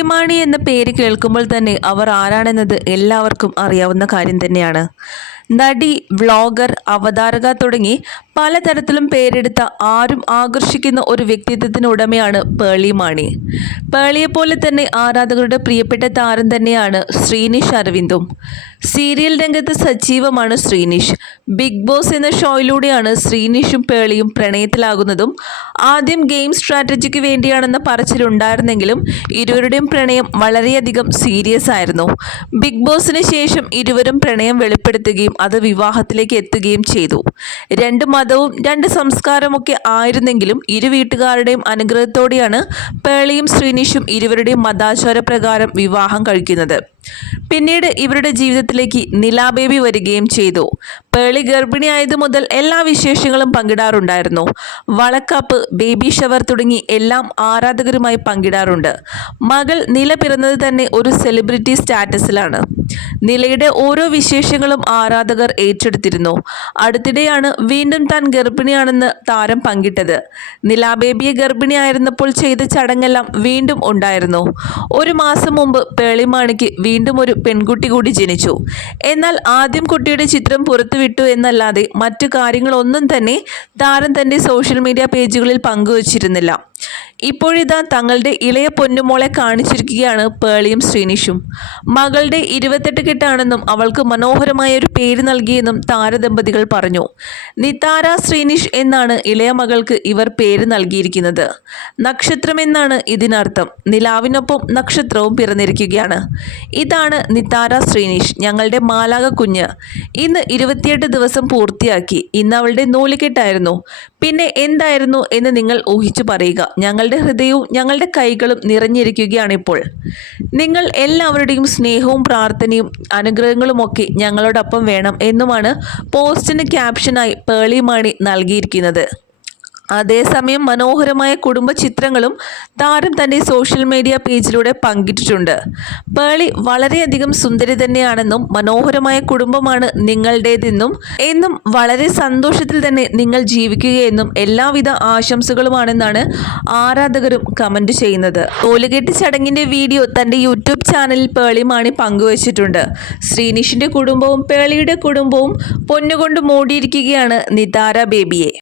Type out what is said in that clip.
പേളിമാണി എന്ന പേര് കേൾക്കുമ്പോൾ തന്നെ അവർ ആരാണെന്നത് എല്ലാവർക്കും അറിയാവുന്ന കാര്യം തന്നെയാണ്. നടി വ്ളോഗർ അവതാരക തുടങ്ങി പലതരത്തിലും പേരെടുത്ത ആരും ആകർഷിക്കുന്ന ഒരു വ്യക്തിത്വത്തിന് ഉടമയാണ് പേളി മാണി. പേളിയെപ്പോലെ തന്നെ ആരാധകരുടെ പ്രിയപ്പെട്ട താരം തന്നെയാണ് ശ്രീനിഷ് അരവിന്ദും. സീരിയൽ രംഗത്ത് സജീവമാണ് ശ്രീനിഷ്. ബിഗ് ബോസ് എന്ന ഷോയിലൂടെയാണ് ശ്രീനിഷും പേളിയും പ്രണയത്തിലാകുന്നതും. ആദ്യം ഗെയിം സ്ട്രാറ്റജിക്ക് വേണ്ടിയാണെന്ന പറച്ചിലുണ്ടായിരുന്നെങ്കിലും ഇരുവരുടെയും പ്രണയം വളരെയധികം സീരിയസ് ആയിരുന്നു. ബിഗ് ബോസിന് ശേഷം ഇരുവരും പ്രണയം വെളിപ്പെടുത്തുകയും അത് വിവാഹത്തിലേക്ക് എത്തുകയും ചെയ്തു. രണ്ട് മതവും രണ്ട് സംസ്കാരമൊക്കെ ആയിരുന്നെങ്കിലും ഇരു വീട്ടുകാരുടെയും അനുഗ്രഹത്തോടെയാണ് പേളിയും ശ്രീനിഷും ഇരുവരുടെയും മതാചാര പ്രകാരം വിവാഹം കഴിക്കുന്നത്. പിന്നീട് ഇവരുടെ ജീവിതത്തിലേക്ക് നിലാബേബി വരികയും ചെയ്തു. പേളി ഗർഭിണിയായത് മുതൽ എല്ലാ വിശേഷങ്ങളും പങ്കിടാറുണ്ടായിരുന്നു. വളക്കാപ്പ് ബേബി ഷവർ തുടങ്ങി എല്ലാം ആരാധകരുമായി പങ്കിടാറുണ്ട്. മകൾ നില പിറന്നത് തന്നെ ഒരു സെലിബ്രിറ്റി സ്റ്റാറ്റസിലാണ്. നിലയുടെ ഓരോ വിശേഷങ്ങളും ആരാധകർ ഏറ്റെടുത്തിരുന്നു. അടുത്തിടെയാണ് വീണ്ടും താൻ ഗർഭിണിയാണെന്ന് താരം പങ്കിട്ടത്. നില ബേബിയെ ഗർഭിണിയായിരുന്നപ്പോൾ ചെയ്ത ചടങ്ങെല്ലാം വീണ്ടും ഉണ്ടായിരുന്നു. ഒരു മാസം മുമ്പ് പേളിമാണിക്ക് വീണ്ടും ഒരു പെൺകുട്ടി കൂടി ജനിച്ചു. എന്നാൽ ആദ്യം കുട്ടിയുടെ ചിത്രം പുറത്തുവിട്ടു എന്നല്ലാതെ മറ്റു കാര്യങ്ങളൊന്നും തന്നെ താരം തന്റെ സോഷ്യൽ മീഡിയ പേജുകളിൽ പങ്കുവച്ചിരുന്നില്ല. ഇപ്പോഴിതാ തങ്ങളുടെ ഇളയ പൊന്നുമോളെ കാണിച്ചിരിക്കുകയാണ് പേളിയും ശ്രീനിഷും. മകളുടെ ഇരുപത്തെട്ട് കെട്ടാണെന്നും അവൾക്ക് മനോഹരമായ ഒരു പേര് നൽകിയെന്നും താരദമ്പതികൾ പറഞ്ഞു. നിതാര ശ്രീനിഷ് എന്നാണ് ഇളയ മകൾക്ക് ഇവർ പേര് നൽകിയിരിക്കുന്നത്. നക്ഷത്രം എന്നാണ് ഇതിനർത്ഥം. നിലാവിനൊപ്പം നക്ഷത്രവും പിറന്നിരിക്കുകയാണ്. ഇതാണ് നിതാര ശ്രീനിഷ് ഞങ്ങളുടെ മാലാക കുഞ്ഞ്. ഇന്ന് ഇരുപത്തിയെട്ട് ദിവസം പൂർത്തിയാക്കി. ഇന്ന് അവളുടെ നൂലുകെട്ടായിരുന്നു. പിന്നെ എന്തായിരുന്നു എന്ന് നിങ്ങൾ ഊഹിച്ചു പറയുക. ഞങ്ങളുടെ ഹൃദയവും ഞങ്ങളുടെ കൈകളും നിറഞ്ഞിരിക്കുകയാണ് ഇപ്പോൾ. നിങ്ങൾ എല്ലാവരുടെയും സ്നേഹവും പ്രാർത്ഥനയും അനുഗ്രഹങ്ങളുമൊക്കെ ഞങ്ങളോടൊപ്പം വേണം എന്നുമാണ് പോസ്റ്റിന് ക്യാപ്ഷനായി പേളി മാണി നൽകിയിരിക്കുന്നത്. അതേസമയം മനോഹരമായ കുടുംബ ചിത്രങ്ങളും താരം തന്റെ സോഷ്യൽ മീഡിയ പേജിലൂടെ പങ്കിട്ടിട്ടുണ്ട്. പേളി വളരെയധികം സുന്ദരി തന്നെയാണെന്നും മനോഹരമായ കുടുംബമാണ് നിങ്ങളുടേതെന്നും എന്നും വളരെ സന്തോഷത്തിൽ തന്നെ നിങ്ങൾ ജീവിക്കുകയെന്നും എല്ലാവിധ ആശംസകളുമാണെന്നാണ് ആരാധകരും കമന്റ് ചെയ്യുന്നത്. തോലുകെട്ടി ചടങ്ങിന്റെ വീഡിയോ തന്റെ യൂട്യൂബ് ചാനലിൽ പേളി മാണി പങ്കുവച്ചിട്ടുണ്ട്. ശ്രീനിഷിന്റെ കുടുംബവും പേളിയുടെ കുടുംബവും പൊന്നുകൊണ്ട് മൂടിയിരിക്കുകയാണ് നിതാര ബേബിയെ.